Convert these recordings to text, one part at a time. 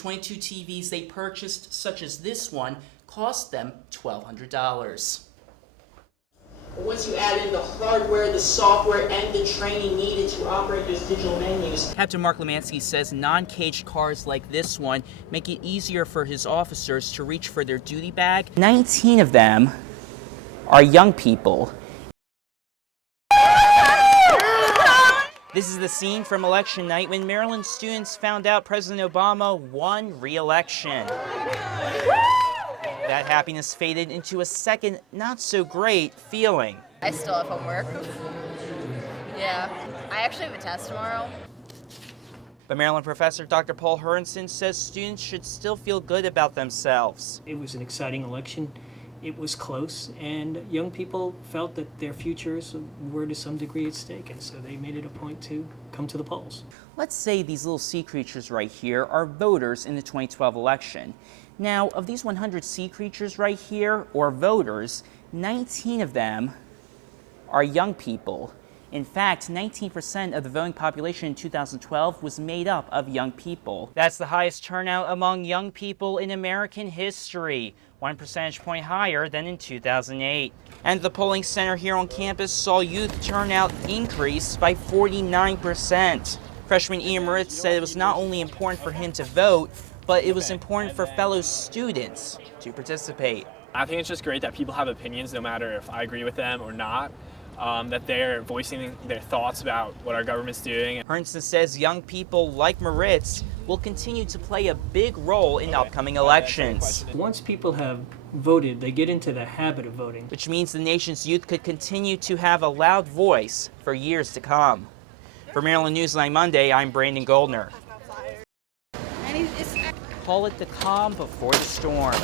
22 TVs they purchased, such as this one, cost them $1,200. Once you add in the hardware, the software, and the training needed to operate those digital menus. Captain Mark Lemansky says non-caged cars like this one make it easier for his officers to reach for their duty bag. 19 of them are young people. This is the scene from election night when Maryland students found out President Obama won re-election. That happiness faded into a second, not-so-great feeling. I still have homework. Yeah. I actually have a test tomorrow. But Maryland professor Dr. Paul Herrenson says students should still feel good about themselves. It was an exciting election. It was close, and young people felt that their futures were to some degree at stake, and so they made it a point to come to the polls. Let's say these little sea creatures right here are voters in the 2012 election. Now, of these 100 sea creatures right here, or voters, 19 of them are young people. In fact, 19% of the voting population in 2012 was made up of young people. That's the highest turnout among young people in American history, 1 percentage point higher than in 2008. And the polling center here on campus saw youth turnout increase by 49%. Freshman Ian Moritz said it was not only important for him to vote, but it was important for fellow students to participate. I think it's just great that people have opinions no matter if I agree with them or not, that they're voicing their thoughts about what our government's doing. Hernston says young people like Moritz will continue to play a big role in upcoming elections. Once people have voted, they get into the habit of voting. Which means the nation's youth could continue to have a loud voice for years to come. For Maryland Newsline Monday, I'm Brandon Goldner. Call it the calm before the storm.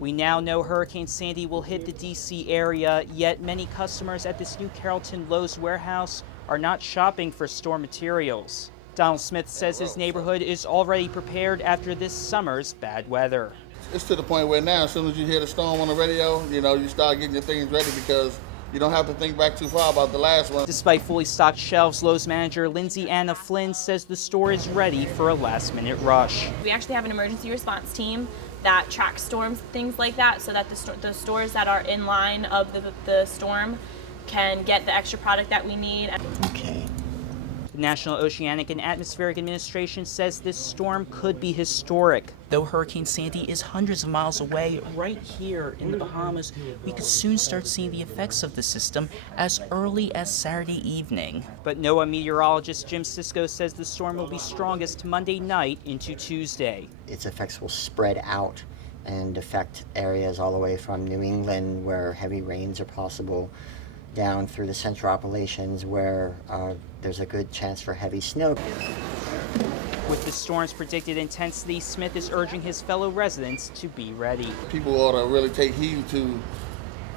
We now know Hurricane Sandy will hit the D.C. area, yet many customers at this new Carrollton Lowe's warehouse are not shopping for storm materials. Donald Smith says his neighborhood is already prepared after this summer's bad weather. It's to the point where now, as soon as you hear the storm on the radio, you start getting your things ready because you don't have to think back too far about the last one. Despite fully stocked shelves, Lowe's manager Lindsay Anna Flynn says the store is ready for a last-minute rush. We actually have an emergency response team that tracks storms, things like that, so that the stores that are in line of the storm can get the extra product that we need. Okay. The National Oceanic and Atmospheric Administration says this storm could be historic. Though Hurricane Sandy is hundreds of miles away, right here in the Bahamas, we could soon start seeing the effects of the system as early as Saturday evening. But NOAA meteorologist Jim Sisko says the storm will be strongest Monday night into Tuesday. Its effects will spread out and affect areas all the way from New England, where heavy rains are possible, down through the central Appalachians, where there's a good chance for heavy snow. With the storm's predicted intensity, Smith is urging his fellow residents to be ready. People ought to really take heed to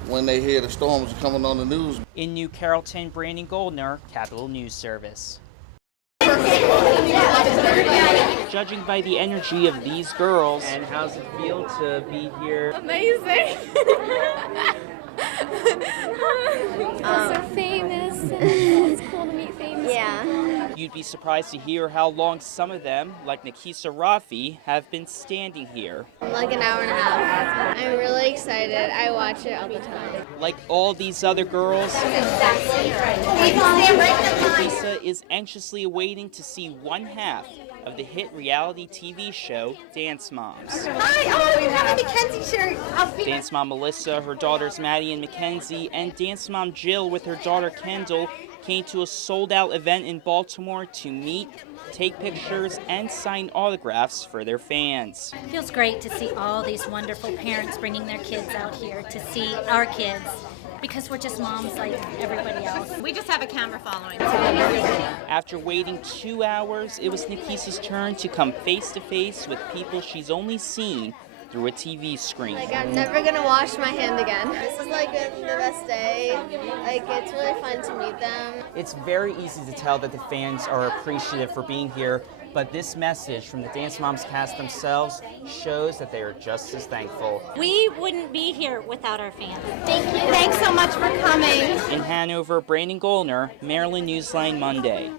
when they hear the storms coming on the news. In New Carrollton, Brandon Goldner, Capital News Service. Judging by the energy of these girls, and how's it feel to be here? Amazing! So famous, and it's cool to meet famous people. You'd be surprised to hear how long some of them, like Nikisa Rafi, have been standing here. Like an hour and a half. I'm really excited. I watch it all the time. Like all these other girls, Nikisa is anxiously awaiting to see one half of the hit reality TV show Dance Moms. Hi, oh, you have a Mackenzie shirt. Dance Mom Melissa, her daughters Maddie and Mackenzie, and Dance Mom Jill with her daughter Kendall came to a sold-out event in Baltimore to meet, take pictures, and sign autographs for their fans. It feels great to see all these wonderful parents bringing their kids out here to see our kids, because we're just moms like everybody else. We just have a camera following. After waiting 2 hours, it was Nikisa's turn to come face-to-face with people she's only seen through a TV screen. I'm never gonna wash my hand again. This is the best day. It's really fun to meet them. It's very easy to tell that the fans are appreciative for being here, but this message from the Dance Moms cast themselves shows that they are just as thankful. We wouldn't be here without our fans. Thank you. Thanks so much for coming. In Hanover, Brandon Goldner, Maryland Newsline Monday.